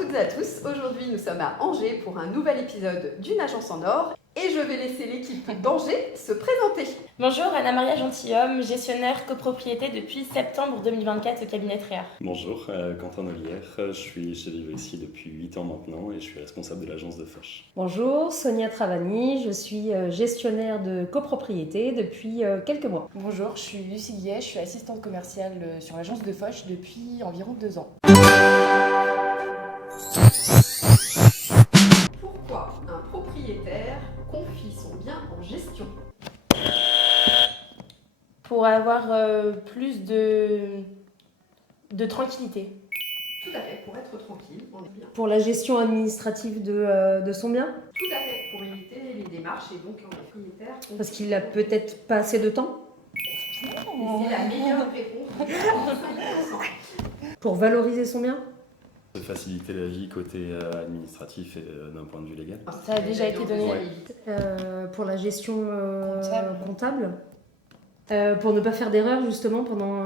toutes et à tous, aujourd'hui nous sommes à Angers pour un nouvel épisode d'une agence en or et je vais laisser l'équipe d'Angers se présenter. Bonjour, Anna-Maria Gentilhomme, gestionnaire copropriété depuis septembre 2024 au cabinet Tréard. Bonjour, Quentin Nolière, je suis chez Vivexi depuis 8 ans maintenant et je suis responsable de l'agence de Foch. Bonjour, Sonia Travani, je suis gestionnaire de copropriété depuis quelques mois. Bonjour, je suis Lucie Guillet, je suis assistante commerciale sur l'agence de Foch depuis environ 2 ans. Pourquoi un propriétaire confie son bien en gestion ? Pour avoir plus de tranquillité. Tout à fait, pour être tranquille, on est bien. Pour la gestion administrative de son bien, Tout à fait, pour éviter les démarches et donc un propriétaire. parce qu'il a peut-être pas assez de temps. Et c'est la meilleure réponse. 45%. Pour valoriser son bien. De faciliter la vie côté administratif et d'un point de vue légal. Ça a déjà été donné. Pour la gestion Comptable. comptable. Pour ne pas faire d'erreur justement pendant,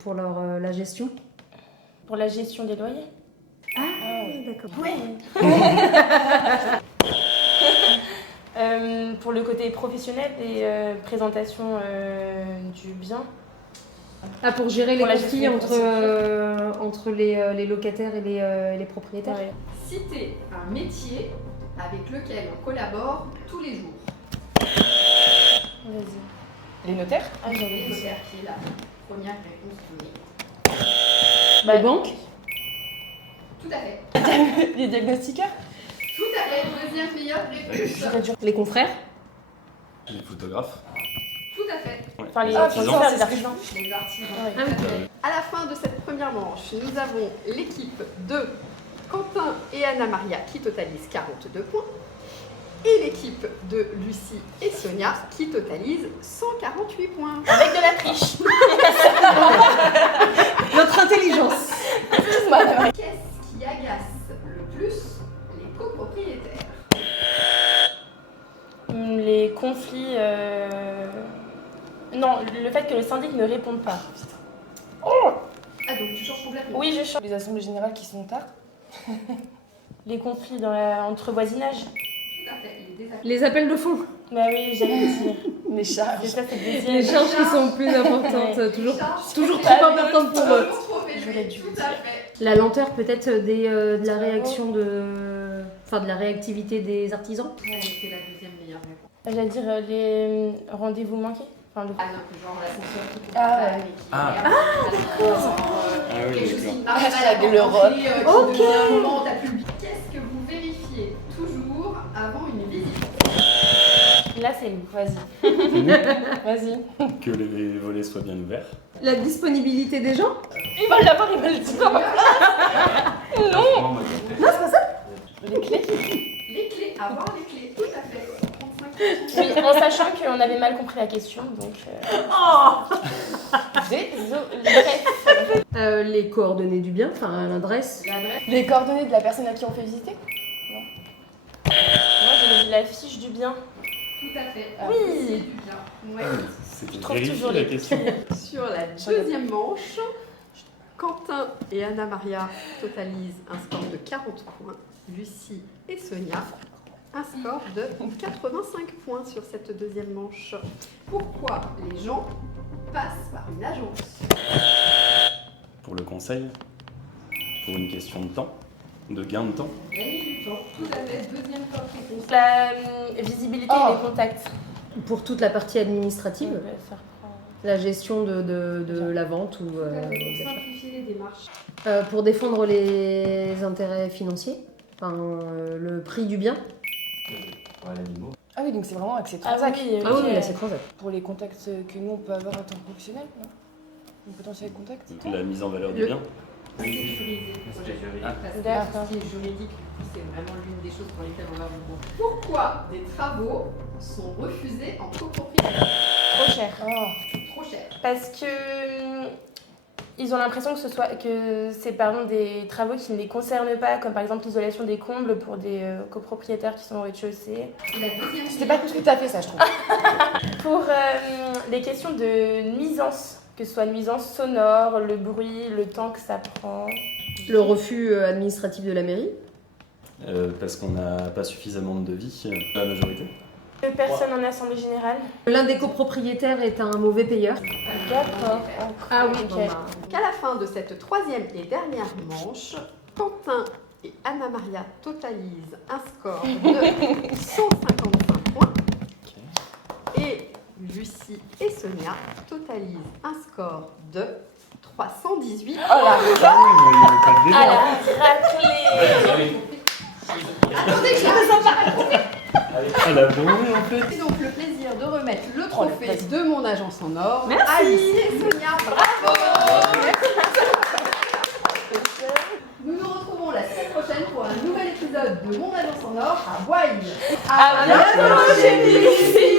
pour la gestion. Pour la gestion des loyers. D'accord. Pour le côté professionnel et présentation du bien. Ah, pour gérer Pour les la conflits gestion entre les locataires et les propriétaires. Ouais. Citez un métier avec lequel on collabore tous les jours. Vas-y. Les notaires. Ah, j'avais Les dit ça. notaires, qui est la première réponse donnée. Les banques. Tout à fait. Les diagnostiqueurs. Tout à fait. Deuxième meilleure réponse. Les confrères. Les photographes. Tout à fait. Enfin, les Ah, artisans. putain, Les c'est artisans. Les artisans. Ouais. Tout à fait. À la fin de cette première manche, nous avons l'équipe de Quentin et Anna-Maria qui totalisent 42 points et l'équipe de Lucie et Sonia qui totalise 148 points. Avec de la triche. Notre intelligence. Qu'est-ce qui agace le plus les copropriétaires ? Les conflits. Non, le fait que le syndic ne réponde pas. Ah donc tu changes complètement. Oui, je change. Les assemblées générales qui sont tard. Les conflits entre voisinage. Tout à fait. Les désaccords. Les appels de fonds. Bah oui, j'allais dire. Les charges. C'est ça, c'est le Les deuxième. charges qui sont plus importantes, toujours Charges. trop importantes pour eux. Trop élevé. J'aurais dû Tout le à fait. La lenteur peut-être de la réaction de la réactivité des artisans. Ouais, c'est la deuxième meilleure réponse. J'allais dire les rendez-vous manqués. Enfin, Ah non, genre l'ascenseur qui peut Ah, pas, ouais. mais qui Ah. d'accord. oui, Quelque chose d'accord. qui marche Hashtag mal à l'Europe. Ok. Un moment, t'as plus le bic. Qu'est-ce que vous vérifiez toujours avant une visite ? là, c'est nous. Vas-y. Vas-y. Que les volets soient bien ouverts. La disponibilité des gens. Il va l'avoir, il va le dire. Non. Les clés. Les clés, avoir les clés, tout à fait. 35%. Oui, en sachant qu'on avait mal compris la question, donc. Désolé. Les coordonnées du bien, enfin l'adresse. L'adresse, Les coordonnées de la personne à qui on fait visiter. Moi, j'avais dit la fiche du bien. tout à fait. Oui. C'est du bien. Ouais. C'était trouve vérifié toujours la les question. Sur la deuxième manche, Quentin et Anna-Maria totalisent un score de 40 points. Lucie et Sonia, un score de 85 points sur cette deuxième manche. Pourquoi les gens passent par une agence ? Pour le conseil, pour une question de temps, de gain de temps. Gagner du temps, tout à fait. Deuxième top réponse. La visibilité et les contacts. Pour toute la partie administrative, Ouais, faire prendre- la gestion de la vente ou Tout à fait, des pour achats. simplifier les démarches. Pour défendre les intérêts financiers, enfin, le prix du bien. Ah oui, donc c'est vraiment accès Ah transac. oui, Ah oui, là c'est transact. Pour les contacts que nous on peut avoir en tant que professionnels, non Un potentiel contact. La mise en valeur du Le- bien. Sécuriser le projet juridique. Ah. Parce que D'accord. tout ce qui est juridique, c'est vraiment l'une des choses pour lesquelles on va vous voir. Pourquoi des travaux sont refusés en copropriété ? trop cher. Trop cher. Parce que ils ont l'impression que c'est pardon, des travaux qui ne les concernent pas, comme par exemple l'isolation des combles pour des copropriétaires qui sont au rez-de-chaussée. La deuxième C'était pas tout à fait ça, je trouve. Pour les questions de nuisance, que ce soit nuisance sonore, le bruit, le temps que ça prend. Le refus administratif de la mairie. Parce qu'on n'a pas suffisamment de devis, la majorité. Personne en assemblée générale. L'un des copropriétaires est un mauvais payeur. D'accord. Ah oui, Ok. bon, bah, Qu'à la fin de cette troisième et dernière manche, Quentin et Anna-Maria totalisent un score de 155 points et Lucie et Sonia totalisent un score de 318 points. Oh là. Ah À la raclée. Attendez, je ne pas. Ah, la bourrée en fait. J'ai donc le plaisir de remettre le Oh, le trophée plaisir. de mon agence en or Merci. à Lucie et Sonia. Bravo. Nous nous retrouvons la semaine prochaine pour un nouvel épisode de Mon agence en or à Wild. À bientôt chez Lucie.